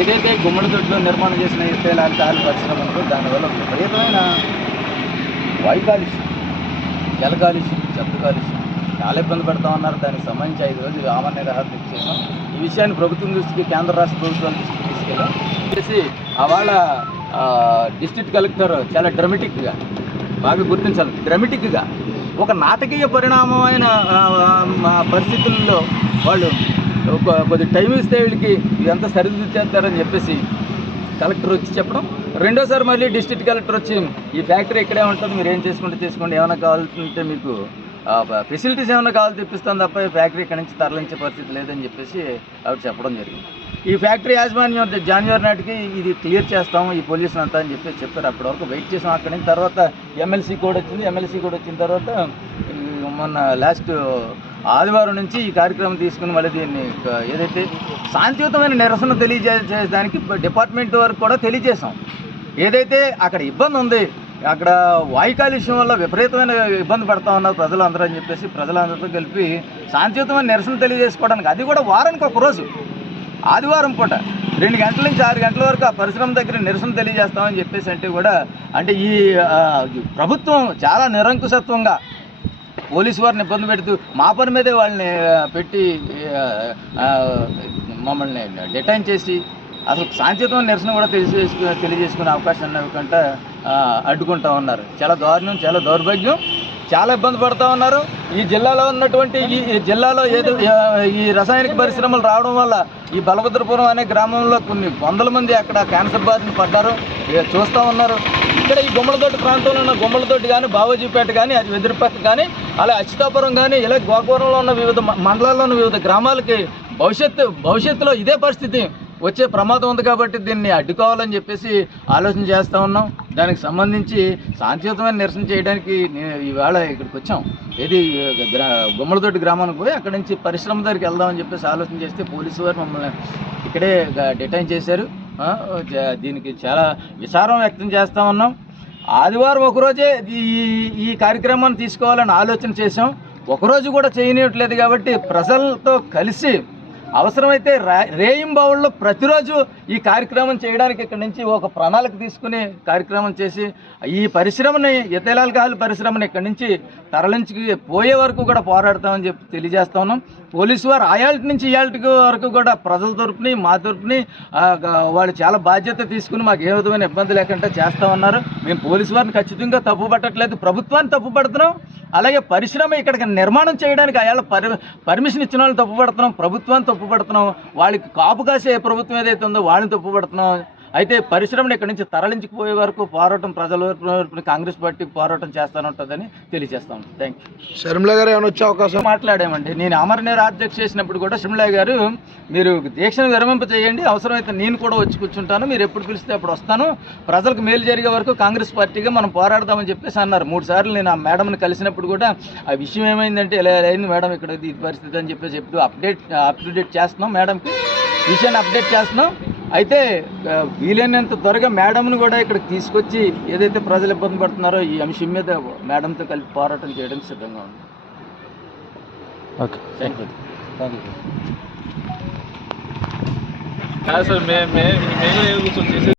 ఏదైతే గుమ్మడి దొడ్లో నిర్మాణం చేసిన ఇస్రాయల్ తాలు పరిశ్రమ ఉందో దానివల్ల విపరీతమైన వాయు కాలుష్యం జల కాలుష్యం శబ్ద కాలుష్యం చాలా ఇబ్బంది పడతా ఉన్నారు. దానికి సంబంధించి ఐదు రోజులు ఆమరణ నిరాహారం చేసాం ఈ విషయాన్ని ప్రభుత్వం దృష్టికి కేంద్ర రాష్ట్ర ప్రభుత్వాల దృష్టికి తీసుకెళ్ళాం. చేసి అవాళ డిస్ట్రిక్ట్ కలెక్టర్ చాలా డ్రమటిక్గా బాగా గుర్తించాలి. డ్రమటిక్గా ఒక నాటకీయ పరిణామమైన పరిస్థితుల్లో వాళ్ళు కొద్ది టైం ఇస్తే వీళ్ళకి ఇదంతా సరిదిద్దేస్తారని చెప్పేసి కలెక్టర్ వచ్చి చెప్పడం. రెండోసారి మళ్ళీ డిస్ట్రిక్ట్ కలెక్టర్ వచ్చి ఈ ఫ్యాక్టరీ ఇక్కడే ఉంటుంది మీరు ఏం చేసుకుంటే చేసుకోండి. ఏమైనా కావాలంటే మీకు ఫెసిలిటీస్ ఏమైనా కావాలి తెప్పిస్తాను తప్ప ఈ ఫ్యాక్టరీ ఇక్కడ నుంచి తరలించే పరిస్థితి లేదని చెప్పేసి ఆవిడ చెప్పడం జరిగింది. ఈ ఫ్యాక్టరీ యాజమాన్యం జనవరి నాటికి ఇది క్లియర్ చేస్తాము ఈ పొల్యూషన్ అంతా అని చెప్పేసి చెప్పారు అప్పటి వరకు వెయిట్ చేసాం. అక్కడి నుంచి తర్వాత ఎమ్మెల్సీ కూడా వచ్చింది. ఎమ్మెల్సీ కూడా వచ్చిన తర్వాత మొన్న లాస్ట్ ఆదివారం నుంచి ఈ కార్యక్రమం తీసుకుని మళ్ళీ దీన్ని ఏదైతే శాంతియుతమైన నిరసన తెలియజేసేదానికి డిపార్ట్మెంట్ వరకు కూడా తెలియజేశాం. ఏదైతే అక్కడ ఇబ్బంది ఉంది అక్కడ వాయు కాలుష్యం వల్ల విపరీతమైన ఇబ్బంది పడతా ఉన్నారు ప్రజలందరూ అని చెప్పేసి ప్రజలందరితో కలిపి శాంతియుతమైన నిరసన తెలియజేసుకోవడానికి అది కూడా వారానికి ఒక రోజు. ఆదివారం పూట రెండు గంటల నుంచి ఆరు గంటల వరకు ఆ పరిశ్రమ దగ్గర నిరసన తెలియజేస్తామని చెప్పేసి అంటే కూడా అంటే ఈ ప్రభుత్వం చాలా నిరంకుశత్వంగా పోలీసు వారిని ఇబ్బంది పెడుతూ మా పని మీదే వాళ్ళని పెట్టి మమ్మల్ని డిటైన్ చేసి అసలు శాంతియుతమైన నిరసన కూడా తెలియజేసుకు తెలియజేసుకునే అవకాశం ఇవ్వకుండా అడ్డుకుంటా ఉన్నారు. చాలా దారుణం చాలా దౌర్భాగ్యం చాలా ఇబ్బంది పడుతూ ఉన్నారు. ఈ జిల్లాలో ఉన్నటువంటి ఈ జిల్లాలో ఏదో ఈ రసాయనిక పరిశ్రమలు రావడం వల్ల ఈ బలభద్రపురం అనే గ్రామంలో కొన్ని వందల మంది అక్కడ క్యాన్సర్ బారిన పడ్డారు. చూస్తూ ఉన్నారు. ఇక్కడ ఈ గుమ్మలతోటి ప్రాంతంలో ఉన్న గుమ్మలతోటి కానీ బావోజీపేట కానీ అది వెదిరిపక్క కానీ అలా అచ్యుతాపురం కానీ ఇలా గోకవరంలో ఉన్న వివిధ మ- మండలాల్లో ఉన్న వివిధ గ్రామాలకి భవిష్యత్తు భవిష్యత్తులో ఇదే పరిస్థితి. వచ్చే ప్రమాదం ఉంది కాబట్టి దీన్ని అడ్డుకోవాలని చెప్పేసి ఆలోచన చేస్తూ ఉన్నాం. దానికి సంబంధించి శాంతియుతమైన నిరసన చేయడానికి ఈవేళ ఇక్కడికి వచ్చాం. ఏది గ్రా గుమ్మలతోటి గ్రామానికి పోయి అక్కడి నుంచి పరిశ్రమ దగ్గరికి వెళ్దామని చెప్పేసి ఆలోచన చేస్తే పోలీసు వారు మమ్మల్ని ఇక్కడే డిటైన్ చేశారు. దీనికి చాలా విచారం వ్యక్తం చేస్తూ ఉన్నాం. ఆదివారం ఒకరోజే ఈ ఈ కార్యక్రమాన్ని తీసుకోవాలని ఆలోచన చేశాం. ఒకరోజు కూడా చేయనివ్వట్లేదు కాబట్టి ప్రజలతో కలిసి అవసరమైతే రా- రేయింబావుల్లో ప్రతిరోజు ఈ కార్యక్రమం చేయడానికి ఇక్కడ నుంచి ఒక ప్రణాళిక తీసుకుని కార్యక్రమం చేసి ఈ పరిశ్రమని ఇతలాల్కహాల్ పరిశ్రమని ఇక్కడ నుంచి తరలించి పోయే వరకు కూడా పోరాడతామని చెప్పి తెలియజేస్తా ఉన్నాం. పోలీసు వారు ఆయాల్టి నుంచి ఇయాల్టికి వరకు కూడా ప్రజల తరపుని మా తరపుని వాళ్ళు చాలా బాధ్యత తీసుకుని మాకు ఏ విధమైన ఇబ్బంది లేకుండా చేస్తూ ఉన్నారు. మేము పోలీసు వారిని ఖచ్చితంగా తప్పు పట్టట్లేదు ప్రభుత్వాన్ని తప్పు పడుతున్నాం అలాగే పరిశ్రమ ఇక్కడికి నిర్మాణం చేయడానికి అయాల పరి పర్మిషన్ ఇచ్చిన వాళ్ళు తప్పుపడుతున్నాం ప్రభుత్వాన్ని తప్పుపడుతున్నాం వాళ్ళకి కాపు కాసే ప్రభుత్వం ఏదైతే ఉందో వాళ్ళని తప్పుపడుతున్నాం. అయితే పరిశ్రమను ఇక్కడి నుంచి తరలించుకుపోయే వరకు పోరాటం ప్రజల కాంగ్రెస్ పార్టీ పోరాటం చేస్తానుంటుందని తెలియజేస్తాం థ్యాంక్ యూ షర్మిల గారు ఏమైనా వచ్చే అవకాశం? మాట్లాడామండి. నేను అమరనేర అధ్యక్ష చేసినప్పుడు కూడా షిమ్లా గారు మీరు దీక్షను విరమింప చేయండి అవసరమైతే నేను కూడా వచ్చి కూర్చుంటాను మీరు ఎప్పుడు పిలిస్తే అప్పుడు వస్తాను. ప్రజలకు మేలు జరిగే వరకు కాంగ్రెస్ పార్టీగా మనం పోరాడదామని చెప్పేసి అన్నారు. మూడు సార్లు నేను ఆ మేడంని కలిసినప్పుడు కూడా ఆ విషయం ఏమైందంటే ఇలా అయింది మేడం ఇక్కడ ఇది పరిస్థితి అని చెప్పేసి ఎప్పుడు అప్డేట్ అప్ టు డేట్ చేస్తున్నాం మేడంకి. విషయాన్ని అప్డేట్ చేస్తున్నాం. అయితే వీలైనంత త్వరగా మేడంను కూడా ఇక్కడికి తీసుకొచ్చి ఏదైతే ప్రజలు ఇబ్బంది పడుతున్నారో ఈ అంశం మీద మేడంతో కలిపి పోరాటం చేయడానికి సిద్ధంగా ఉంది okay thank you thank you sir మేము మేము మేము కూర్చొని చేసేది